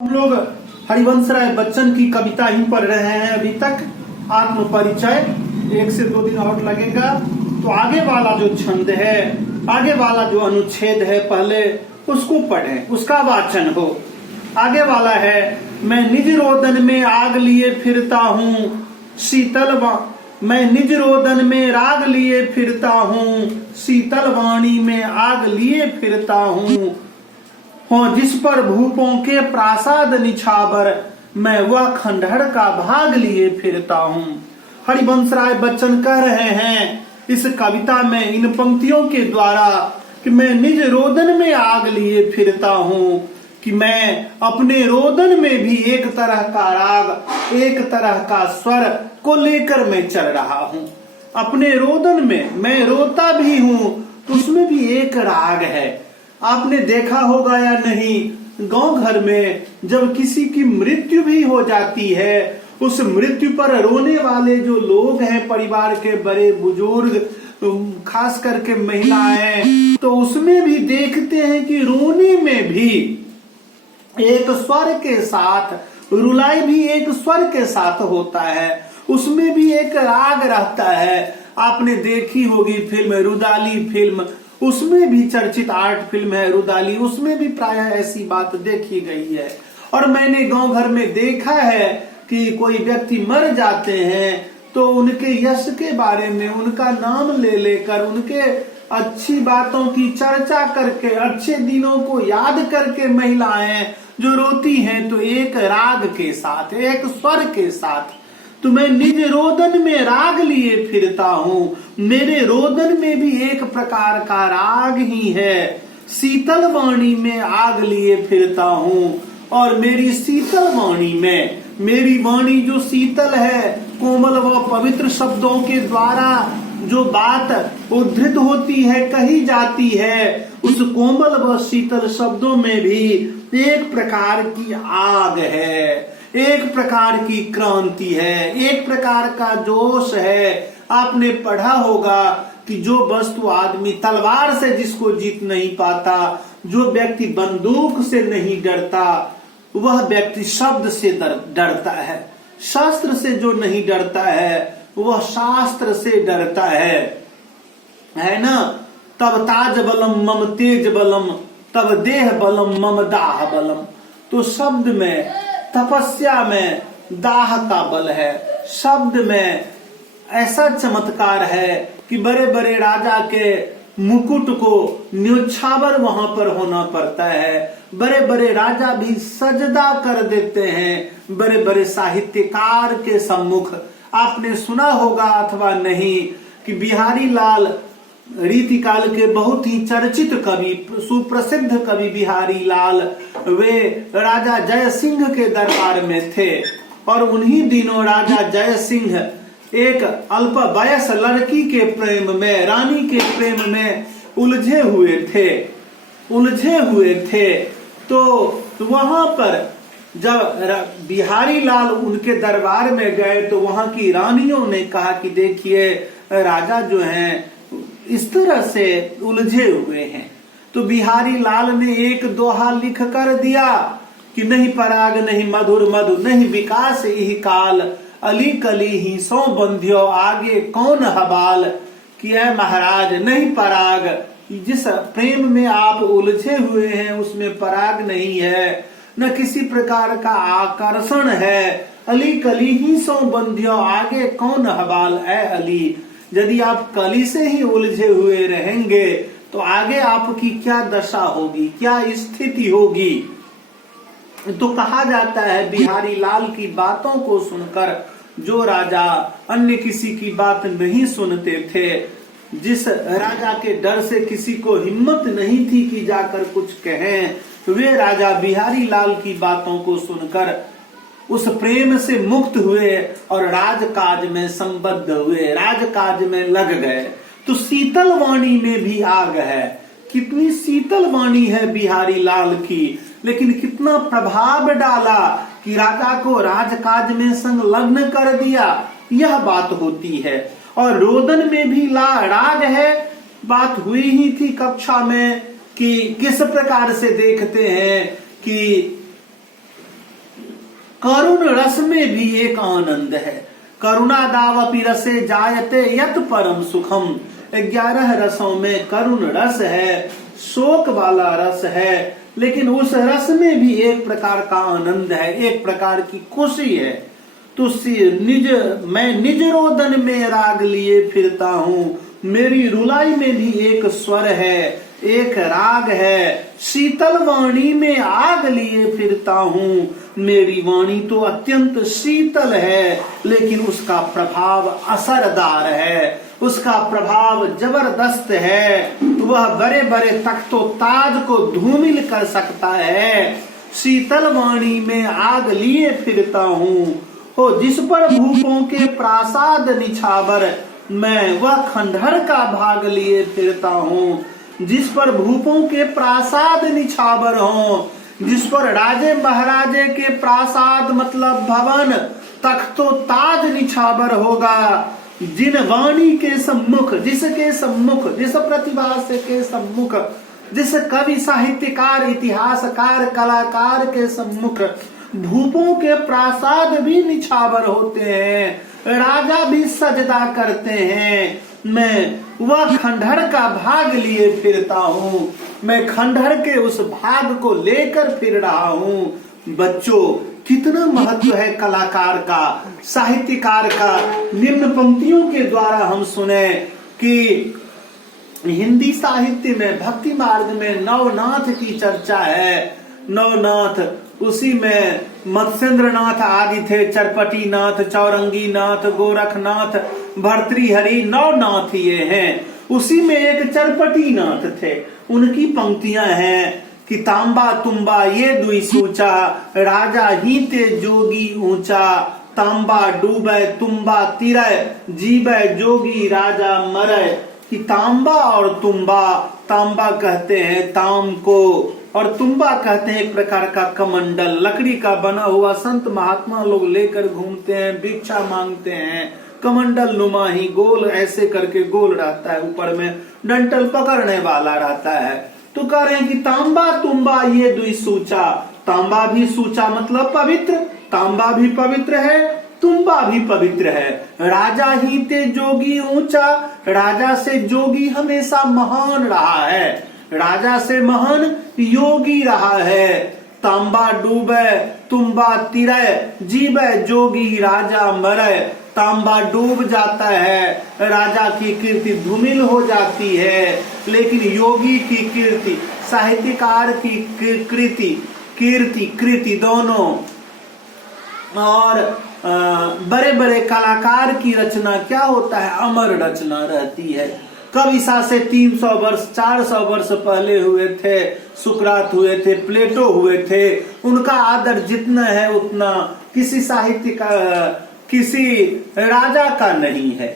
हम लोग हरिवंश राय बच्चन की कविता ही पढ़ रहे हैं अभी तक। आत्म परिचय 1 से 2 दिन और लगेगा। तो आगे वाला जो छंद है, आगे वाला जो अनुच्छेद है, पहले उसको पढ़ें, उसका वाचन हो। आगे वाला है, मैं निज रोदन में आग लिए फिरता हूँ मैं निज रोदन में राग लिए फिरता हूँ, शीतल वाणी में आग लिए फिरता हूँ। हो जिस पर भूपों के प्रासाद निछावर, मैं वह खंडहर का भाग लिए फिरता हूँ। हरिवंश राय बच्चन कह रहे हैं इस कविता में इन पंक्तियों के द्वारा कि मैं निज रोदन में आग लिए फिरता हूँ, कि मैं अपने रोदन में भी एक तरह का राग, एक तरह का स्वर को लेकर मैं चल रहा हूँ। अपने रोदन में मैं रोता भी हूँ तो उसमें भी एक राग है। आपने देखा होगा या नहीं, गांव घर में जब किसी की मृत्यु भी हो जाती है, उस मृत्यु पर रोने वाले जो लोग हैं, परिवार के बड़े बुजुर्ग, खास करके महिलाएं, तो उसमें भी देखते हैं कि रोने में भी एक स्वर के साथ, रुलाई भी एक स्वर के साथ होता है, उसमें भी एक राग रहता है। आपने देखी होगी फिल्म रुदाली फिल्म, उसमें भी चर्चित आर्ट फिल्म है रुदाली, उसमें भी प्रायः ऐसी बात देखी गई है। और मैंने गांव घर में देखा है कि कोई व्यक्ति मर जाते हैं तो उनके यश के बारे में, उनका नाम ले लेकर, उनके अच्छी बातों की चर्चा करके, अच्छे दिनों को याद करके महिलाएं जो रोती हैं, तो एक राग के साथ, एक स्वर के साथ। तो मैं निज रोदन में राग लिए फिरता हूँ, मेरे रोदन में भी एक प्रकार का राग ही है। शीतल वाणी में आग लिए फिरता हूँ, और मेरी शीतल वाणी में, मेरी वाणी जो शीतल है, कोमल व पवित्र शब्दों के द्वारा जो बात उद्धृत होती है, कही जाती है, उस कोमल व शीतल शब्दों में भी एक प्रकार की आग है, एक प्रकार की क्रांति है, एक प्रकार का जोश है। आपने पढ़ा होगा कि जो वस्तु आदमी तलवार से जिसको जीत नहीं पाता, जो व्यक्ति बंदूक से नहीं डरता, वह व्यक्ति शब्द से डरता है। शास्त्र से जो नहीं डरता है वह शास्त्र से डरता है ना। तब ताज बलम मम तेज बलम, तब देह बलम मम दाह बलम। तो शब्द में, तपस्या में दाह का बल है। शब्द में ऐसा चमत्कार है कि बड़े बड़े राजा के मुकुट को न्योछावर वहां पर होना पड़ता है। बड़े बड़े राजा भी सजदा कर देते हैं बड़े बड़े साहित्यकार के सम्मुख। आपने सुना होगा अथवा नहीं कि बिहारी लाल रीतिकाल के बहुत ही चर्चित कवि, सुप्रसिद्ध कवि बिहारी लाल, वे राजा जय सिंह के दरबार में थे। और उन्हीं दिनों राजा जय सिंह एक अल्प वयस लड़की के प्रेम में, रानी के प्रेम में उलझे हुए थे। तो वहां पर जब बिहारी लाल उनके दरबार में गए तो वहां की रानियों ने कहा कि देखिए राजा जो हैं इस तरह से उलझे हुए हैं। तो बिहारी लाल ने एक दोहा लिख कर दिया कि नहीं पराग नहीं मधुर मधु, नहीं विकास यही काल, अली कली ही सौ बंध्यो आगे कौन हबाल। कि है महाराज, नहीं पराग, जिस प्रेम में आप उलझे हुए हैं उसमें पराग नहीं है, न किसी प्रकार का आकर्षण है। अली कली ही सौ बंध्यो आगे कौन हबाल। है अली, यदि आप कली से ही उलझे हुए रहेंगे तो आगे आपकी क्या दशा होगी, क्या स्थिति होगी। तो कहा जाता है बिहारी लाल की बातों को सुनकर जो राजा अन्य किसी की बात नहीं सुनते थे, जिस राजा के डर से किसी को हिम्मत नहीं थी कि जाकर कुछ कहें, वे राजा बिहारी लाल की बातों को सुनकर उस प्रेम से मुक्त हुए और राजकाज में संबद्ध हुए, राजकाज में लग गए। तो शीतल वाणी में भी आग है। कितनी शीतल वाणी है बिहारी लाल की, लेकिन कितना प्रभाव डाला कि राजा को राजकाज में संलग्न कर दिया, यह बात होती है। और रोदन में भी राग है। बात हुई ही थी कक्षा में कि किस प्रकार से देखते हैं कि करुण रस में भी एक आनंद है। करुणादावपि रसे जायते यत परम सुखम। 11 रसों में करुण रस है, शोक वाला रस है, लेकिन उस रस में भी एक प्रकार का आनंद है, एक प्रकार की खुशी है। तो मैं निज रोदन में राग लिए फिरता हूँ, मेरी रुलाई में भी एक स्वर है, एक राग है। शीतल वाणी में आग लिए फिरता हूँ, मेरी वाणी तो अत्यंत शीतल है, लेकिन उसका प्रभाव असरदार है, उसका प्रभाव जबरदस्त है। वह बड़े बड़े तख्तो ताज को धूमिल कर सकता है। शीतल वाणी में आग लिए फिरता हूँ, हो जिस पर भूपों के प्रासाद निछावर, मैं वह खंडहर का भाग लिए फिरता हूँ। जिस पर भूपों के प्रासाद निछावर हो, जिस पर राजे महाराजे के प्रासाद मतलब भवन, तख्तो ताज निछावर होगा, जिन वाणी के सम्मुख, जिसके सम्मुख, जिस प्रतिभा से के सम्मुख, जिस कवि साहित्यकार इतिहासकार कलाकार के सम्मुख भूपों के प्रासाद भी निछावर होते हैं, राजा भी सजदा करते हैं, मैं वह खंडहर का भाग लिए फिरता हूँ, मैं खंडहर के उस भाग को लेकर फिर रहा हूँ। बच्चों, कितना महत्व है कलाकार का, साहित्यकार का। निम्न पंक्तियों के द्वारा हम सुने कि हिंदी साहित्य में भक्ति मार्ग में नवनाथ की चर्चा है। नवनाथ, उसी में मत्स्येंद्रनाथ आदि थे, चरपटी नाथ, चौरंगी नाथ, गोरखनाथ, भर्तृहरि, नवनाथ ये हैं। उसी में एक चरपटी नाथ थे, उनकी पंक्तियां हैं कि तांबा तुम्बा ये दुई सूचा, राजा ही ते जोगी ऊंचा, तांबा डूबे तुम्बा तिरय, जीवे जोगी राजा मरय। कि तांबा और तुम्बा, तांबा कहते हैं ताम को और तुम्बा कहते हैं एक प्रकार का कमंडल, लकड़ी का बना हुआ संत महात्मा लोग लेकर घूमते हैं, भिक्षा मांगते हैं। कमंडल नुमा ही गोल ऐसे करके गोल रहता है, ऊपर में डंटल पकड़ने वाला रहता है। तो कह रहे हैं कि तांबा तुम्बा ये दुई सूचा, तांबा भी सूचा मतलब पवित्र, तांबा भी पवित्र है, तुम्बा भी पवित्र है। राजा ही ते जोगी ऊंचा, राजा से जोगी हमेशा महान रहा है, राजा से महान योगी रहा है। तांबा डूबे तुम्बा तिरय, जीवे जोगी राजा मरय। तांबा डूब जाता है, राजा की कीर्ति धूमिल हो जाती है, लेकिन योगी की कीर्ति, साहित्यकार की कीर्ति दोनों, और बड़े बड़े कलाकार की रचना क्या होता है, अमर रचना रहती है। कब ईसा से 300 वर्ष 400 वर्ष पहले हुए थे, सुकरात हुए थे, प्लेटो हुए थे, उनका आदर जितना है उतना किसी साहित्य का, किसी राजा का नहीं है।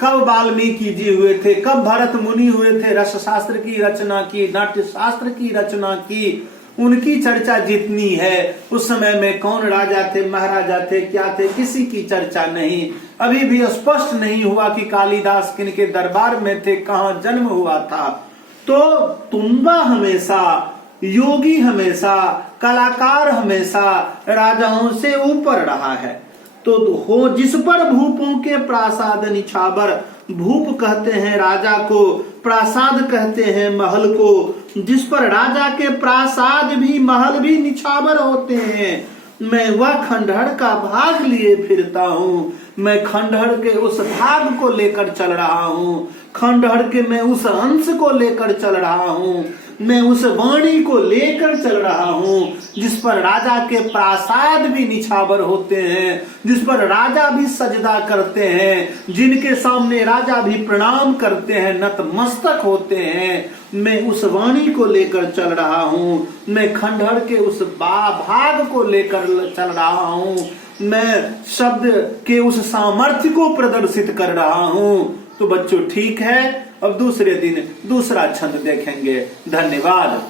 कब वाल्मीकि जी हुए थे, कब भरत मुनि हुए थे, रस शास्त्र की रचना की, नाट्य शास्त्र की रचना की, उनकी चर्चा जितनी है, उस समय में कौन राजा थे, महाराजा थे, क्या थे, किसी की चर्चा नहीं। अभी भी स्पष्ट नहीं हुआ कि कालिदास किनके दरबार में थे, कहाँ जन्म हुआ था। तो तुम्बा हमेशा, योगी हमेशा, कलाकार हमेशा राजाओं से ऊपर रहा है। तो हो जिस पर भूपों के प्रासाद निछावर, भूप कहते हैं राजा को, प्रासाद कहते हैं महल को, जिस पर राजा के प्रासाद भी महल भी निछावर होते हैं, मैं वह खंडहर का भाग लिए फिरता हूँ, मैं खंडहर के उस भाग को लेकर चल रहा हूँ, खंडहर के मैं उस अंश को लेकर चल रहा हूँ, मैं उस वाणी को लेकर चल रहा हूँ जिस पर राजा के प्रासाद भी निछावर होते हैं, जिस पर राजा भी सजदा करते हैं, जिनके सामने राजा भी प्रणाम करते हैं, नतमस्तक होते हैं। मैं उस वाणी को लेकर चल रहा हूँ, मैं खंडहर के उस भाग को लेकर चल रहा हूँ, मैं शब्द के उस सामर्थ्य को प्रदर्शित कर रहा हूँ। तो बच्चों ठीक है, अब दूसरे दिन दूसरा छंद देखेंगे। धन्यवाद।